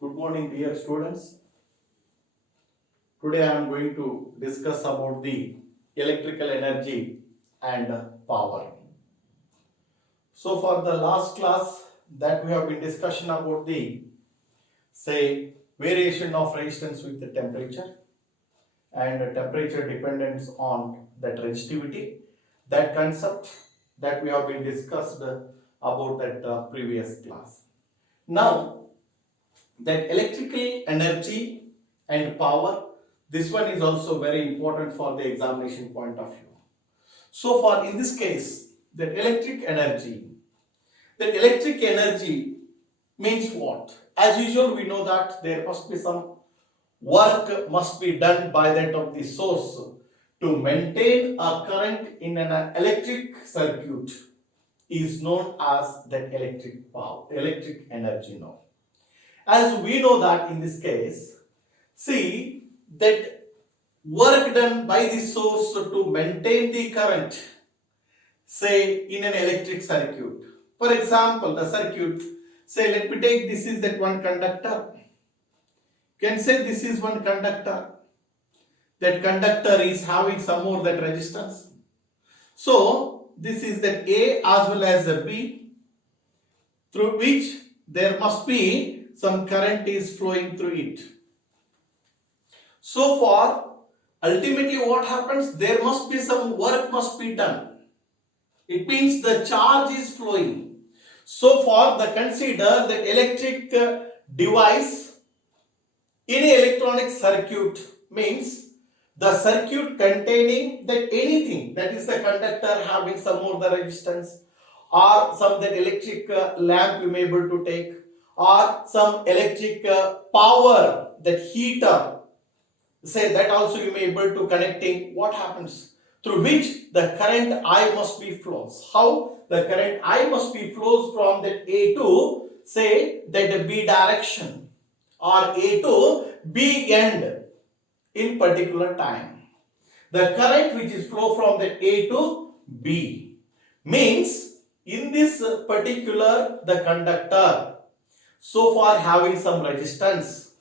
Good morning, dear students. Today I am going to discuss about the electrical energy and power. So for the last class that we have been discussion about the variation of resistance with the temperature and temperature dependence on that resistivity. That concept that we have been discussed about that previous class. Now that electrical energy and power, this one is also very important for the examination point of view. So for in this case, that electric energy means what? As usual, we know that there must be some work must be done by that of the source to maintain a current in an electric circuit is known as that electric energy now. As we know that in this case, see that work done by the source to maintain the current, say in an electric circuit. For example, the circuit, say let me take this is that one conductor. You can say this is one conductor. That conductor is having some more that resistance. So this is that A as well as the B, through which there must be some current is flowing through it. So for ultimately what happens, there must be some work must be done. It means the charge is flowing. So for the consider the electric device in an electronic circuit means the circuit containing that anything, that is the conductor having some more the resistance, or some that electric lamp you may be able to take, or some electric power, that heater, say that also you may be able to connecting. What happens? Through which the current I must be flows. How? The current I must be flows from that A to say that B direction or A to B end in particular time. The current which is flow from that A to B means in this particular the conductor, so far having some resistance,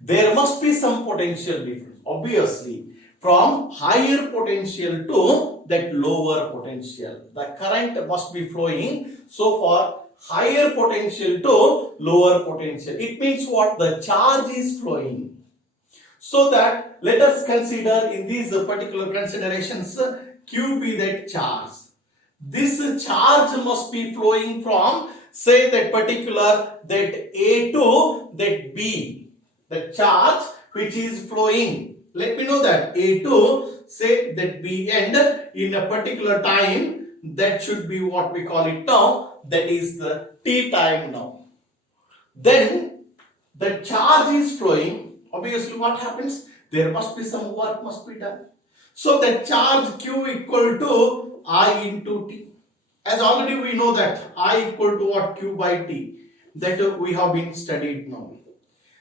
there must be some potential difference. Obviously, from higher potential to that lower potential, the current must be flowing. So for higher potential to lower potential, it means what? The charge is flowing. So that let us consider in these particular considerations, Q be that charge. This charge must be flowing from say that particular that A to that B, the charge which is flowing. Let me know that A to say that B end in a particular time, that should be what we call it now, that is the T time now. Then the charge is flowing. Obviously what happens? There must be some work must be done. So the charge Q equal to I into T. As already we know that I equal to what? Q by T. That we have been studied now.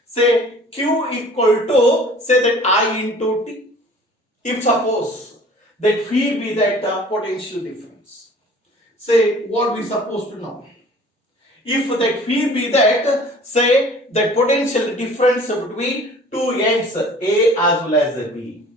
Say Q equal to say that I into T. If suppose that V be that potential difference. Say what we supposed to know. If that V be that say that potential difference between two ends A as well as B.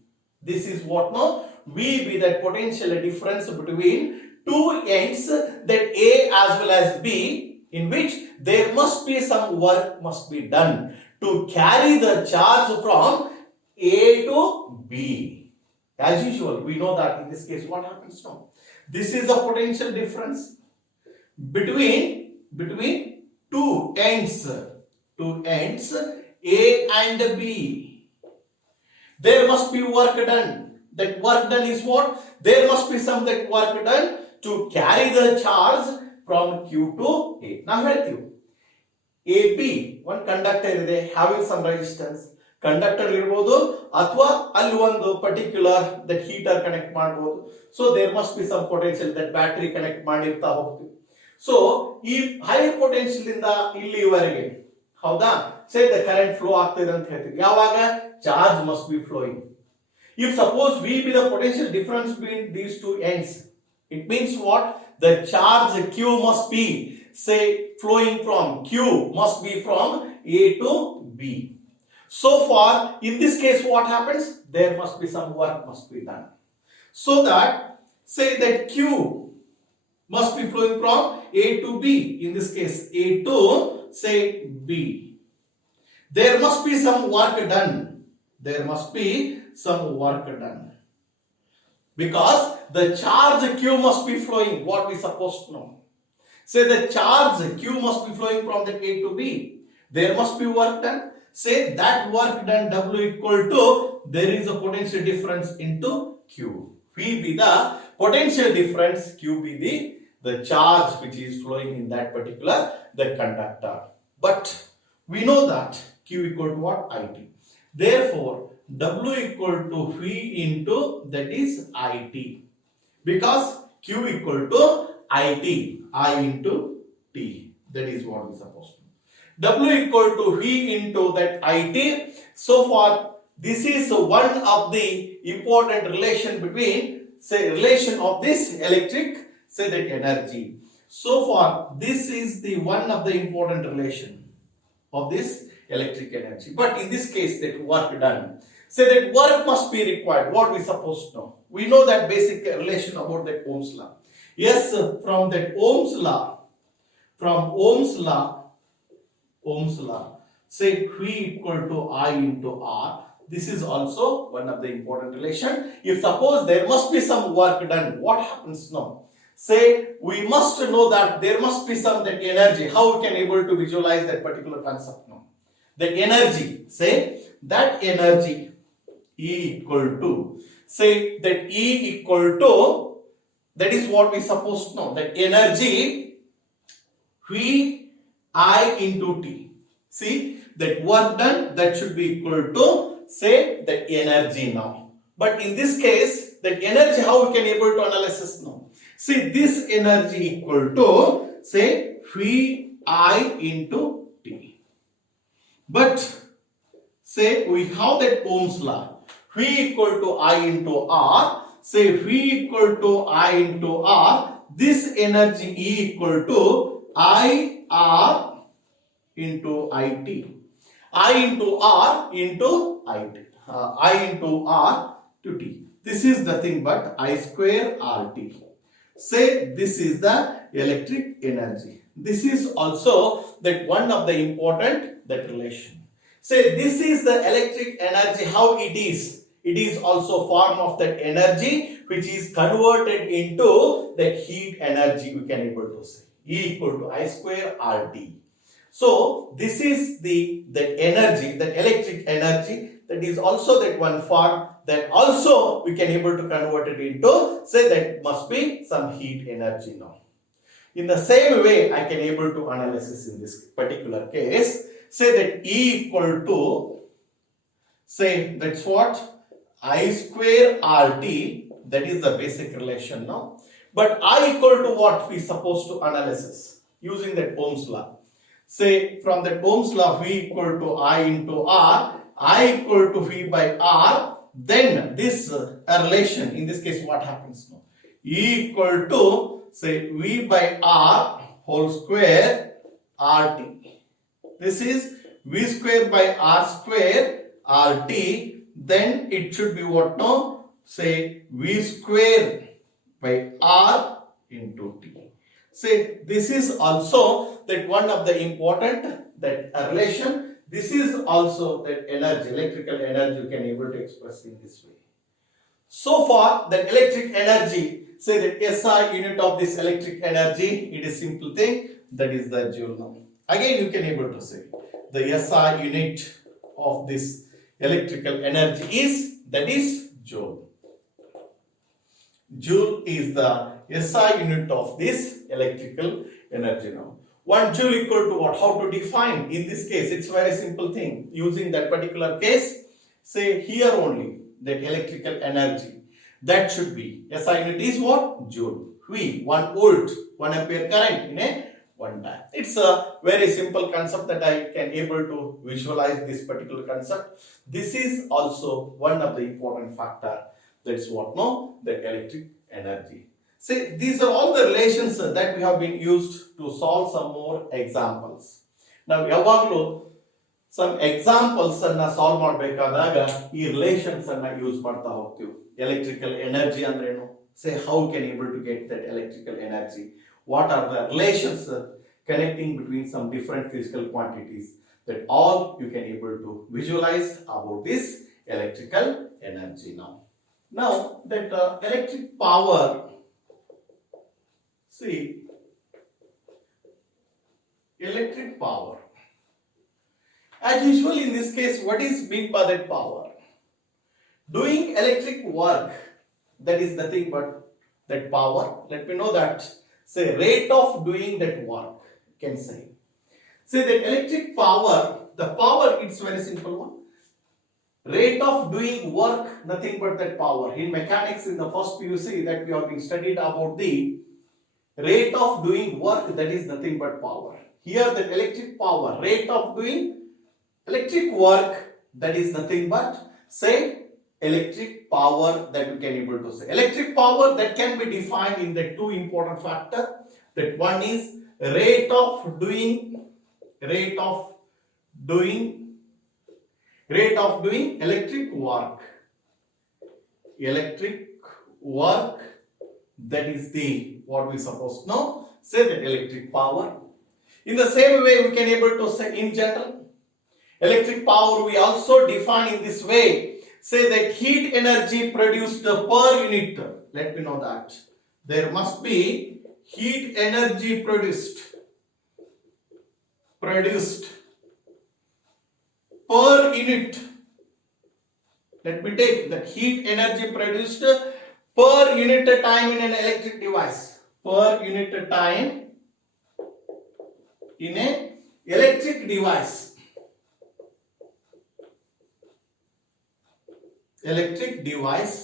This is what now? V be that potential difference between two ends that A as well as B, in which there must be some work must be done to carry the charge from A to B. As usual, we know that in this case what happens now? This is a potential difference between two ends A and B. There must be work done. That work done is what? There must be some that work done to carry the charge from Q to A. Now ಹೇಳ್ತೀವಿ AB one conductor ಇದೆ, having some resistance. Conductor ಇರಬಹುದು ಅಥವಾ ಅಲ್ಲಿ ಒಂದು particular that heater connect ಮಾಡಬಹುದು. So there must be some potential that battery connect ಮಾಡಿರ್ತಾ ಹೋಗ್ತೀವಿ. ಸೊ ಈ ಹೈ ಪೊಟೆನ್ಶಿಯಲ್ ಇಂದ ಇಲ್ಲಿವರೆಗೆ ಹೌದಾ ಸೇ ದ ಕರೆಂಟ್ ಫ್ಲೋ ಆಗ್ತಿದೆ ಅಂತ ಹೇಳ್ತೀವಿ. ಯಾವಾಗ? Charge must be flowing. If suppose V be the potential difference between these two ends, it means what? The charge Q must be say flowing from Q must be from A to B. So far, in this case, what happens? There must be some work must be done. So that, say that Q must be flowing from A to B. In this case, A to, say, B. There must be some work done. There must be some work done. Because the charge Q must be flowing, what we supposed to know. Say the charge Q must be flowing from the A to B. There must be work done. Say that work done W equal to, there is a potential difference into Q. V be the potential difference, Q be the charge which is flowing in that particular the conductor. But we know that Q equal to what? IT. Therefore, W equal to V into that is IT. Because Q equal to IT, I into T. That is what we supposed to. W equal to V into that IT. So far, this is one of the important relation between, say, relation of this electric, say, that energy. So far, this is the one of the important relation of this electric energy. But in this case, that work done. Say that work must be required. What we supposed to know? We know that basic relation about that Ohm's law. Yes, from that Ohm's law, say V equal to I into R. This is also one of the important relation. If suppose there must be some work done, what happens now? Say we must know that there must be some that energy. How we can able to visualize that particular concept now? The energy, say that energy E equal to, say that E equal to, that is what we supposed to know, that energy V I into T. See, that work done, that should be equal to, say, the energy now. But in this case, that energy, how we can able to analysis now? See, this energy equal to, say, V I into T. But, say, we have that Ohm's law. V equal to I into R. Say, V equal to I into R. This energy E equal to I R into IT. I into R into IT. I into R to T. This is nothing but I square RT. Say this is the electric energy. This is also that one of the important that relation. Say this is the electric energy, how it is. It is also form of that energy which is converted into that heat energy, we can able to say. E equal to I square RT. So this is that energy, that electric energy, that is also that one form that also we can able to convert it into, say that must be some heat energy now. In the same way, I can able to analysis in this particular case, say that E equal to, say that's what, I square RT, that is the basic relation now. But I equal to what we supposed to analysis using that Ohm's law. Say from that Ohm's law, V equal to I into R, I equal to V by R, then this relation, in this case what happens now? E equal to, say, V by R whole square RT. This is V square by R square RT, then it should be what now? Say V square by R into T. Say this is also that one of the important that relation. This is also that energy, electrical energy, you can able to express in this way. So far that electric energy, say that SI unit of this electric energy, it is simple thing, that is the joule now. Again you can able to say the SI unit of this electrical energy is, that is joule. Joule is the SI unit of this electrical energy now. 1 joule equal to what? How to define? In this case, it's very simple thing. Using that particular case, say here only, that electrical energy, that should be, SI unit is what? Joule. V, 1 volt, 1 ampere current in a one time. It's a very simple concept that I can able to visualize this particular concept. This is also one of the important factor. That's what now, the electric energy. See, these are all the relations that we have been used to solve some more examples. Now, ಯಾವಾಗಲೂ some examples ಅನ್ನ solve ಮಾಡಬೇಕಾದಾಗ ಈ relations ಅನ್ನ use ಮಾಡ್ತಾ ಹೋಗ್ತೀವಿ. Electrical energy ಅಂದ್ರೇನು? Say how can able to get that electrical energy? What are the relations connecting between some different physical quantities? That all you can able to visualize about this electrical energy now. Now that electric power, see, electric power. As usual in this case, what is meant by that power? Doing electric work, that is nothing but that power. Let me know that. Say rate of doing that work, can say. Say that electric power, the power, it's very simple one. Rate of doing work, nothing but that power. In mechanics, in the first PUC that we have been studied about the rate of doing work, that is nothing but power. Here the electric power, rate of doing electric work, that is nothing but, say, electric power that we can able to say. Electric power that can be defined in the two important factor. That one is rate of doing electric work. Electric work, that is the what we supposed to know. Say that electric power. In the same way, we can able to say in general, electric power we also define in this way. Say that heat energy produced per unit. Let me know that. There must be heat energy produced per unit. Let me take that heat energy produced per unit time in an electric device. Per unit time in an electric device. Electric device.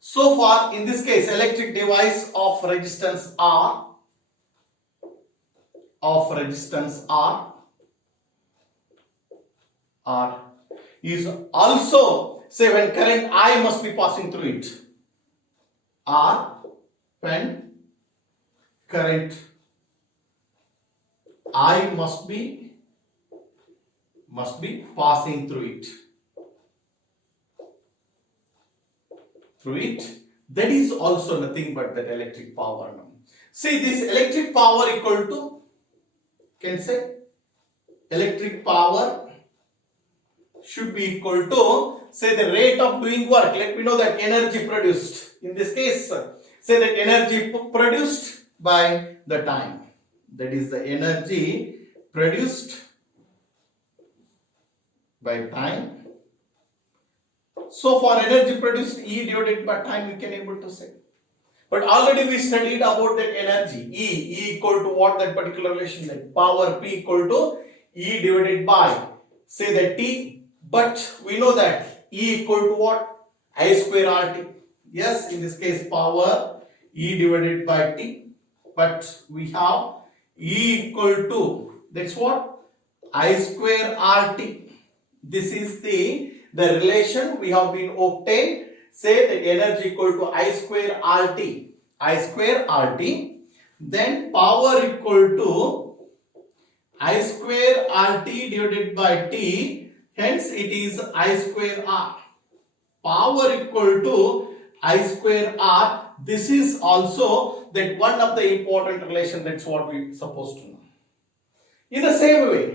So far in this case, electric device of resistance R is also, say, when current I must be passing through it. R, when current I must be passing through it. That is also nothing but that electric power. See, this electric power equal to, can say, electric power should be equal to, say, the rate of doing work. Let me know that energy produced. In this case, say that energy produced by the time. That is the energy produced by time. So for energy produced, E divided by time, we can able to say. But already we studied about that energy. E equal to what, that particular relation, that power P equal to E divided by, say, that T. But we know that E equal to what? I square RT. Yes, in this case power E divided by T. But we have E equal to, that's what? I square RT. This is the relation we have been obtained. Say that energy equal to I square RT. Then power equal to I square RT divided by T. Hence it is I square R. Power equal to I square R. This is also that one of the important relation. That's what we supposed to know. In the same way,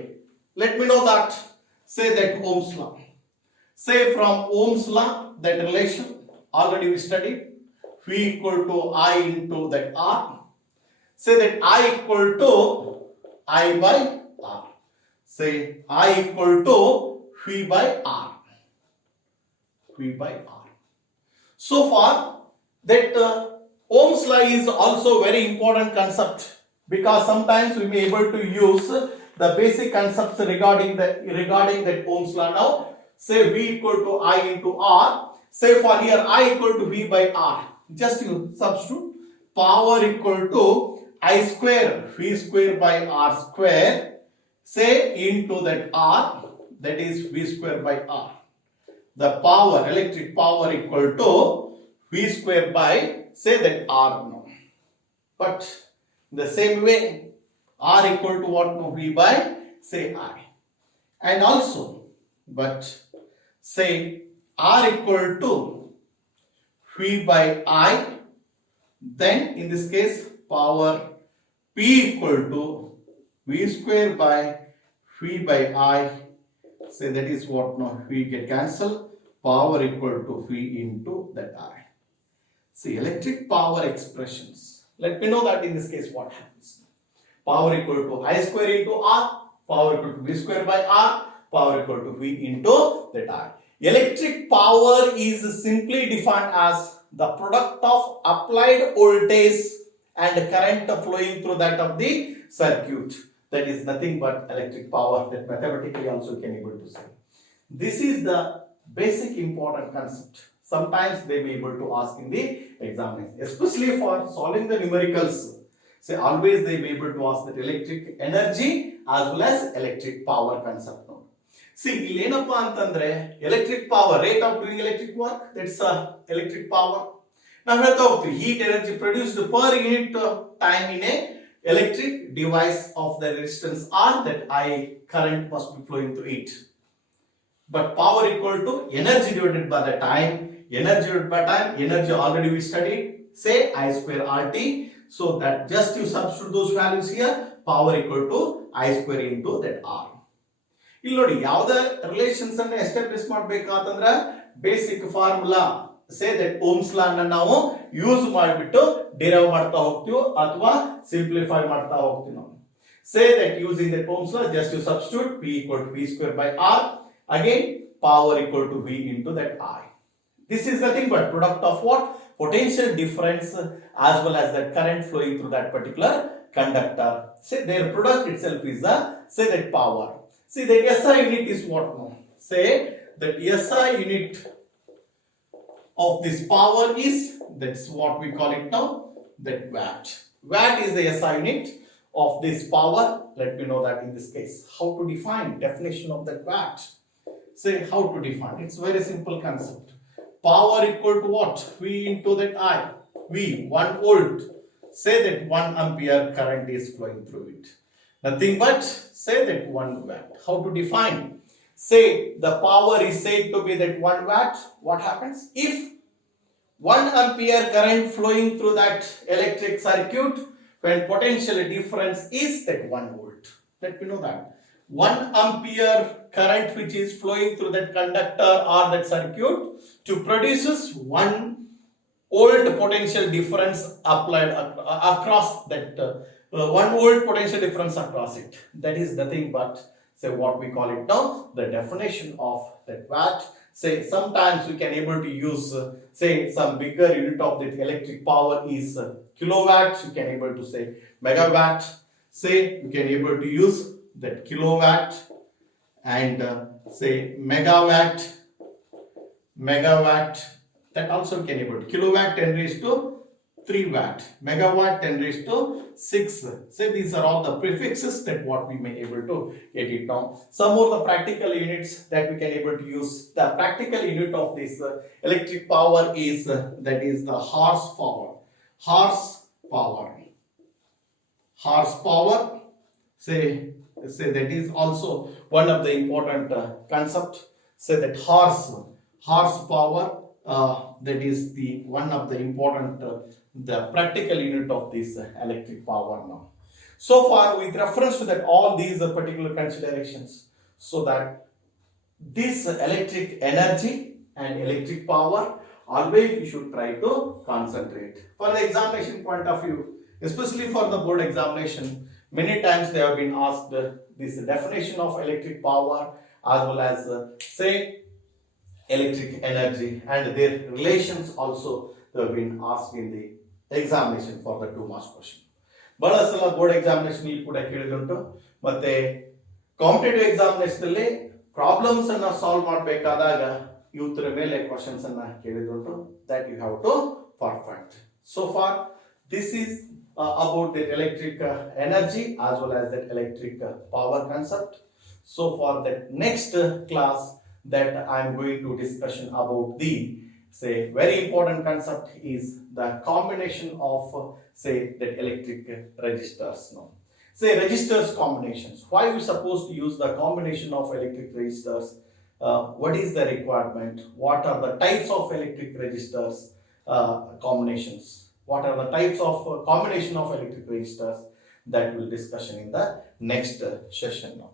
let me know that, say, that Ohm's law. Say from Ohm's law, that relation already we studied. V equal to I into that R. Say that I equal to I by R. Say I equal to V by R. So far, that Ohm's law is also very important concept, because sometimes we may able to use the basic concepts regarding that Ohm's law. Now, say V equal to I into R. Say for here I equal to V by R. Just you substitute. Power equal to I square V square by R square. Say into that R, that is V square by R. The power, electric power equal to V square by say that R now. But the same way, R equal to what now? V by say I. And also, but say R equal to V by I, then in this case power P equal to V square by V by I, say that is what now? V get cancelled, power equal to V into that I. See, electric power expressions. Let me know that in this case what happens. Power equal to I square into R, power equal to V square by R, power equal to V into that I. Electric power is simply defined as the product of applied voltage and current flowing through that of the circuit. That is nothing but electric power, that mathematically also can able to say. This is the basic important concept. Sometimes they may be able to ask in the examination, especially for solving the numericals. Say always they may be able to ask that electric energy as well as electric power concept. See, ಇಲ್ಲಿ ಏನಪ್ಪ ಅಂತಂದ್ರೆ electric power, rate of doing electric work, that's electric power. ನಾವು ಹೇಳ್ತಾ ಹೋಗ್ತೀವಿ heat energy produced per unit time in a electric device of the resistance R, that I current must be flowing through it. But power equal to energy divided by the time. Energy divided by time, energy already we studied, say I square RT. So that just you substitute those values here, power equal to I square into that R. ಇಲ್ಲಿ ನೋಡಿ ಯಾವುದೇ relations ಅನ್ನು establish ಮಾಡಬೇಕಾದಂದ್ರೆ basic formula, say that ohm's law ಅನ್ನು ನಾವು use ಮಾಡಿಬಿಟ್ಟು derive ಮಾಡ್ತಾ ಹೋಗ್ತೀವಿ ಅಥವಾ ಸಿಂಪ್ಲಿಫೈ ಮಾಡ್ತಾ ಹೋಗ್ತೀವಿ ನಾವು. Say that using the Ohm's law, just you substitute P equal to V square by R, again power equal to V into that I. This is nothing but product of what? Potential difference as well as the current flowing through that particular conductor. Say their product itself is the, say that power. See the SI unit is what now? Say that SI unit of this power is, that's what we call it now, that watt. Watt is the SI unit of this power. Let me know that in this case. How to define definition of that watt? Say how to define. It's very simple concept. Power equal to what? V into that I. V, 1 volt. Say that 1 ampere current is flowing through it. Nothing but say that 1 watt. How to define? Say the power is said to be that 1 watt. What happens? If 1 ampere current flowing through that electric circuit, when potential difference is that 1 volt. Let me know that. 1 ampere current which is flowing through that conductor or that circuit to produces 1 volt potential difference applied across that 1 volt potential difference across it. That is nothing but say what we call it now, the definition of that watt. Say sometimes we can able to use say some bigger unit of that electric power is kilowatts. You can able to say megawatt. Say you can able to use that kilowatt and say megawatt. That also we can able to kilowatt 10 raised to 3 watt, megawatt 10 raised to 6. Say these are all the prefixes that what we may able to get it down. Some more the practical units that we can able to use. The practical unit of this electric power is that is the horsepower. Horsepower. Say that is also one of the important concept. Say that horsepower. That is the one of the important the practical unit of this electric power now. So far with reference to that all these particular considerations, so that this electric energy and electric power always you should try to concentrate. For the examination point of view, especially for the board examination, many times they have been asked this definition of electric power as well as say electric energy and their relations also they have been asked in the examination for the 2 marks question. ಬಹಳ ಸಲ board examination ಇಲ್ಲಿ ಕೂಡ ಕೇಳಿದುಂಟು. ಮತ್ತೆ competitive examination ಅಲ್ಲಿ problems ಅನ್ನ solve ಮಾಡಬೇಕಾದಾಗ ಇವತ್ತರ ಮೇಲೆ ಕ್ವೆಶ್ಚನ್ಸ್ ಅನ್ನ ಕೇಳಿದುಂಟು. That you have to perfect. So far this is about the electric energy as well as the electric power concept. So for the next class that I am going to discussion about the say very important concept is the combination of say that electric registers now. Say registers combinations. Why we supposed to use the combination of electric registers? What is the requirement? What are the types of electric registers combinations? What are the types of combination of electric registers? That we'll discussion in the next session now.